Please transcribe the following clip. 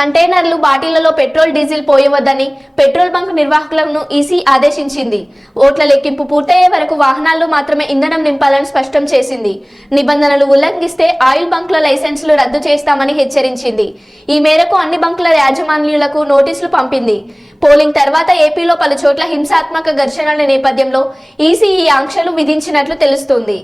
కంటైనర్లు బాటిళ్ళలో petrol diesel పోయవద్దని పెట్రోల్ బంక్ నిర్వాహకులను ఈసీ ఆదేశించింది. ఓట్ల లెక్కింపు పూర్తయ్యే వరకు వాహనాల్లో మాత్రమే ఇంధనం నింపాలని స్పష్టం చేసింది. నిబంధనలు ఉల్లంఘిస్తే ఆయిల్ బంకుల లైసెన్సులు రద్దు చేస్తామని హెచ్చరించింది. ఈ మేరకు అన్ని బంకుల యాజమాన్యులకు నోటీసులు పంపింది. పోలింగ్ తర్వాత ఏపీలో పలు చోట్ల హింసాత్మక ఘర్షణల నేపథ్యంలో ఈసీ ఈ ఆంక్షలు విధించినట్లు తెలుస్తోంది.